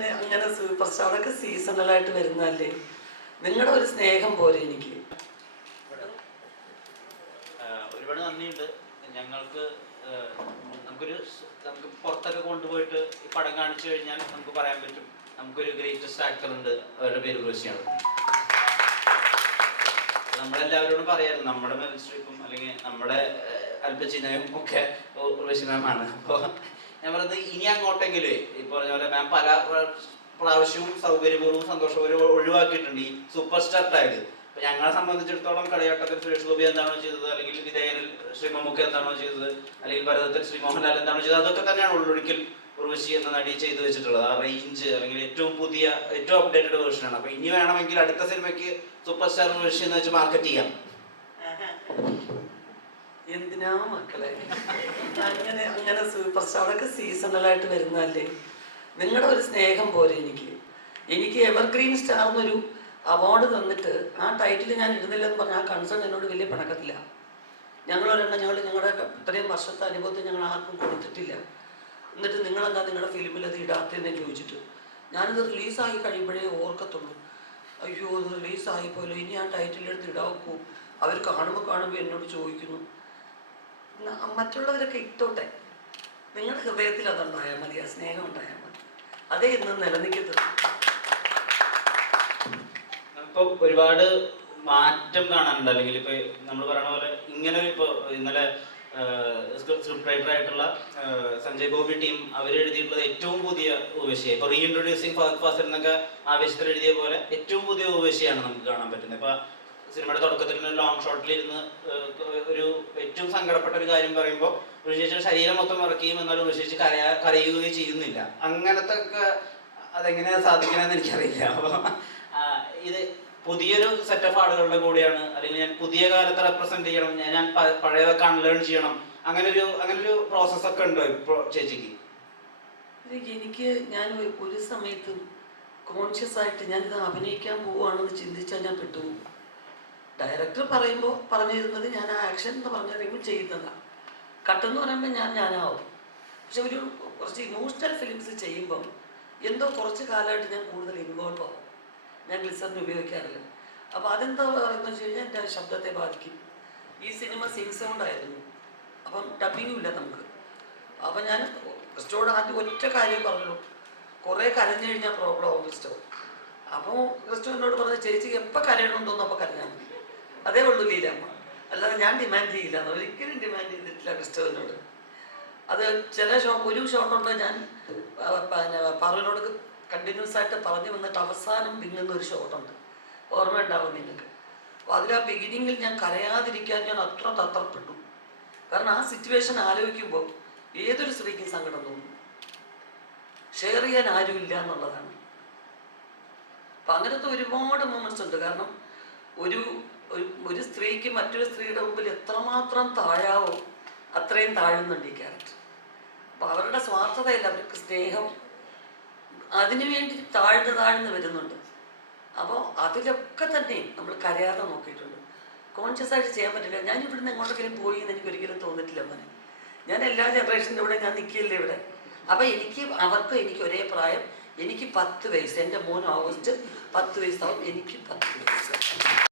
അങ്ങനെ അങ്ങനെ super star അതൊക്കെ സീസണലായിട്ട് വരുന്നതല്ലേ? നിങ്ങളുടെ ഒരു സ്നേഹം പോലെ എനിക്ക്. ഒരുപാട് നന്ദിയുണ്ട്. ഞങ്ങൾക്ക് നമുക്കൊരു നമുക്ക് പുറത്തൊക്കെ കൊണ്ടുപോയിട്ട് ഈ പടം കാണിച്ചു കഴിഞ്ഞാൽ നമുക്ക് പറയാൻ പറ്റും. നമുക്കൊരു ഗ്രേറ്റസ്റ്റ് ആക്ടർ ഉണ്ട്. അവരുടെ പേര് കുറിച്ചാണ് നമ്മളെല്ലാവരോടും പറയാറ് നമ്മുടെ മെറിസ്ട്രിപ്പും അല്ലെങ്കിൽ നമ്മുടെ അല്പചിഹ്നവും ഒക്കെ ഉർവശി മാമാണ് അപ്പോൾ ഞാൻ പറയുന്നത് ഇനി അങ്ങോട്ടെങ്കിലേ ഈ പറഞ്ഞ പോലെ മാം പല പ്ര- പ്രാവശ്യവും സൗകര്യപൂർവം സന്തോഷപൂർവം ഒഴിവാക്കിയിട്ടുണ്ട് ഈ സൂപ്പർ സ്റ്റാർ ടാഗ് അപ്പൊ ഞങ്ങളെ സംബന്ധിച്ചിടത്തോളം കളിയാട്ടത്തിൽ സുരേഷ് ഗോപി എന്താണോ ചെയ്തത് അല്ലെങ്കിൽ വിധേയനിൽ ശ്രീ എന്താണോ ചെയ്തത് അല്ലെങ്കിൽ ഭരതത്തിൽ ശ്രീ മോഹൻലാൽ എന്താണോ ചെയ്തത് അതൊക്കെ തന്നെയാണ് ഉള്ളൊരിക്കൽ ഉർവശി എന്ന നടി ചെയ്തു വെച്ചിട്ടുള്ളത്. ആ റേഞ്ച് അല്ലെങ്കിൽ ഏറ്റവും പുതിയ ഏറ്റവും അപ്ഡേറ്റഡ് വേർഷൻ ആണ്. അപ്പൊ ഇനി വേണമെങ്കിൽ അടുത്ത സിനിമയ്ക്ക് സൂപ്പർ സ്റ്റാർ ഉർവശി എന്ന് വെച്ച് മാർക്കറ്റ് ചെയ്യാം. എന്തിനാ മക്കളെ? അങ്ങനെ അങ്ങനെ സൂപ്പർ അതൊക്കെ സീസണലായിട്ട് വരുന്നതല്ലേ? നിങ്ങളുടെ ഒരു സ്നേഹം പോലെ എനിക്ക്. എനിക്ക് എവർഗ്രീൻ സ്റ്റാർ എന്നൊരു അവാർഡ് തന്നിട്ട് ആ ടൈറ്റിൽ ഞാൻ ഇടുന്നില്ലെന്ന് പറഞ്ഞ ആ കൺസേൺ എന്നോട് വലിയ പിണക്കത്തില്ല. ഞങ്ങളൊരെണ്ണം ഞങ്ങൾ ഞങ്ങളുടെ ഇത്രയും വർഷത്തെ അനുഭവത്തിൽ ഞങ്ങൾ ആർക്കും കൊടുത്തിട്ടില്ല. എന്നിട്ട് നിങ്ങളെന്താ നിങ്ങളുടെ ഫിലിമിൽ അത് ഇടാത്തതെന്ന് ചോദിച്ചിട്ട് ഞാനിത് റിലീസായി കഴിയുമ്പോഴേ ഓർക്കത്തുള്ളൂ. അയ്യോ ഇത് പോലും ഇനി ആ ടൈറ്റിൽ എടുത്ത് ഇടാക്കൂ അവർ കാണുമ്പോൾ കാണുമ്പോൾ എന്നോട് ചോദിക്കുന്നു. മറ്റുള്ളവരൊക്കെ ഇട്ടോട്ടെ. നിങ്ങളുടെ ഹൃദയത്തിൽ അതുണ്ടായാൽ മതി ആ സ്നേഹം ഉണ്ടായാൽ മതി. അതേ ഇന്ന് നിലനിൽക്കത്തുള്ളൂ. ഇപ്പൊ ഒരുപാട് മാറ്റം കാണാനുണ്ട്. അല്ലെങ്കിൽ ഇപ്പൊ നമ്മൾ പറയണ പോലെ ഇങ്ങനെ ഇപ്പൊ ഇന്നലെ സ്ക്രിപ്റ്റ് റൈറ്റർ ആയിട്ടുള്ള സഞ്ജയ് ബോബി ടീം അവർ ഏറ്റവും പുതിയ ഊവശിയ ഇപ്പൊ റീഇൻട്രൊഡ്യൂസിങ് ഫഹദ് ഫാസിൽ എന്നൊക്കെ ആവേശത്തിൽ എഴുതിയ പോലെ ഏറ്റവും പുതിയ ഉപശിയാണ് നമുക്ക് കാണാൻ പറ്റുന്നത്. ഇപ്പൊ സിനിമയുടെ തുടക്കത്തിൽ ഒരു ലോങ് ഷോട്ടിലിരുന്ന് ഒരു ഏറ്റവും സങ്കടപ്പെട്ട ഒരു കാര്യം പറയുമ്പോൾ ഋഷിച്ച് ശരീരം മൊത്തം ഇറക്കുകയും എന്നാൽ ഋഷിച്ച് കരയാ കരയുകയും ചെയ്യുന്നില്ല. അങ്ങനത്തെ ഒക്കെ അതെങ്ങനെയാണ് സാധിക്കണമെന്ന് എനിക്കറിയില്ല. അപ്പോൾ ഇത് പുതിയൊരു സെറ്റ് ഓഫ് ആളുകളുടെ കൂടെയാണ്. അല്ലെങ്കിൽ ഞാൻ പുതിയ കാലത്തെ റെപ്രസെന്റ് ചെയ്യണം. ഞാൻ പഴയതൊക്കെ അൺലേൺ ചെയ്യണം. അങ്ങനെ ഒരു അങ്ങനെ ഒരു പ്രോസസ് ഒക്കെ ഉണ്ടോ ഇപ്പൊ ചേച്ചിക്ക്? എനിക്ക് ഞാൻ ഒരു- സമയത്ത് സമയത്തും കോൺഷ്യസ് ആയിട്ട് ഞാൻ ഇത് അഭിനയിക്കാൻ പോവുകയാണെന്ന് ചിന്തിച്ചാൽ ഞാൻ പെട്ടുപോകും. ഡയറക്ടർ പറയുമ്പോൾ പറഞ്ഞിരുന്നത് ഞാൻ ആ ആക്ഷൻ എന്ന് പറഞ്ഞു കഴിയുമ്പോൾ ചെയ്യുന്നതാണ് കട്ടെന്ന് പറയുമ്പോൾ ഞാൻ ഞാനാവും. പക്ഷെ ഒരു കുറച്ച് ഇമോഷണൽ ഫിലിംസ് ചെയ്യുമ്പം എന്തോ കുറച്ച് കാലമായിട്ട് ഞാൻ കൂടുതൽ ഇൻവോൾവ് ആവും. ഞാൻ ഗ്ലിസറിന് ഉപയോഗിക്കാറില്ല. അപ്പോൾ അതെന്താ പറയുന്നത് വെച്ച് കഴിഞ്ഞാൽ എന്റെ ശബ്ദത്തെ ബാധിക്കും. ഈ സിനിമ സിങ് സൗണ്ട് ആയിരുന്നു. അപ്പം ഡബിങ്ങും ഇല്ല നമുക്ക്. അപ്പം ഞാൻ ക്രിസ്റ്റോട് ആദ്യം ഒറ്റ കാര്യം പറഞ്ഞു. കുറേ കരഞ്ഞു കഴിഞ്ഞാൽ പ്രോബ്ലം ആവും ക്രിസ്റ്റോ. അപ്പോൾ ക്രിസ്റ്റോ എന്നോട് പറഞ്ഞു ചേച്ചി എപ്പോൾ കരയണമെന്ന് തോന്നുന്നു അപ്പോൾ കരഞ്ഞാൽ മതി. അതേ ഉള്ളൂ ലീലമ്മ അല്ലാതെ ഞാൻ ഡിമാൻഡ് ചെയ്യില്ല. ഒരിക്കലും ഡിമാൻഡ് ചെയ്തിട്ടില്ല ക്രിസ്റ്റോവിനോട്. അത് ചില ഷോ ഒരു ഷോട്ടുണ്ട് ഞാൻ പറവിനോട് കണ്ടിന്യൂസ് ആയിട്ട് പറഞ്ഞു വന്നിട്ട് അവസാനം പിന്നുന്ന ഒരു ഷോട്ടുണ്ട് ഓർമ്മയുണ്ടാവും നിങ്ങൾക്ക്. അപ്പോൾ അതിൽ ആ ബിഗിനിങ്ങിൽ ഞാൻ കരയാതിരിക്കാൻ ഞാൻ അത്ര തത്രപ്പെട്ടു. കാരണം ആ സിറ്റുവേഷൻ ആലോചിക്കുമ്പോൾ ഏതൊരു സ്ത്രീക്കും സങ്കടം തോന്നും. ഷെയർ ചെയ്യാൻ ആരുമില്ല എന്നുള്ളതാണ്. അപ്പം അങ്ങനത്തെ ഒരുപാട് മൂമെന്റ്സ് ഉണ്ട്. കാരണം ഒരു- ഒരു സ്ത്രീക്ക് മറ്റൊരു സ്ത്രീയുടെ മുമ്പിൽ എത്രമാത്രം താഴാവോ അത്രയും താഴുന്നുണ്ട് ഈ ക്യാരക്ടർ. അപ്പം അവരുടെ സ്വാർത്ഥതയല്ല അവർക്ക് സ്നേഹം അതിനുവേണ്ടി താഴ്ന്ന് താഴ്ന്ന് വരുന്നുണ്ട്. അപ്പോൾ അതിലൊക്കെ തന്നെ നമ്മൾ കരയാതെ നോക്കിയിട്ടുണ്ട്. കോൺഷ്യസ് ആയിട്ട് ചെയ്യാൻ പറ്റില്ല. ഞാൻ ഇവിടുന്ന് എങ്ങോട്ടെങ്കിലും പോയി എന്ന് എനിക്ക് ഒരിക്കലും തോന്നിട്ടില്ല മോനെ. ഞാൻ എല്ലാ ജനറേഷന്റെ കൂടെ ഞാൻ നിൽക്കില്ല ഇവിടെ? അപ്പം എനിക്ക് അവർക്കും എനിക്ക് ഒരേ പ്രായം. എനിക്ക് പത്ത് വയസ്സ്. എന്റെ മോൻ ഓഗസ്റ്റ് പത്ത് വയസ്സാവും. എനിക്ക് പത്ത് വയസ്സ്.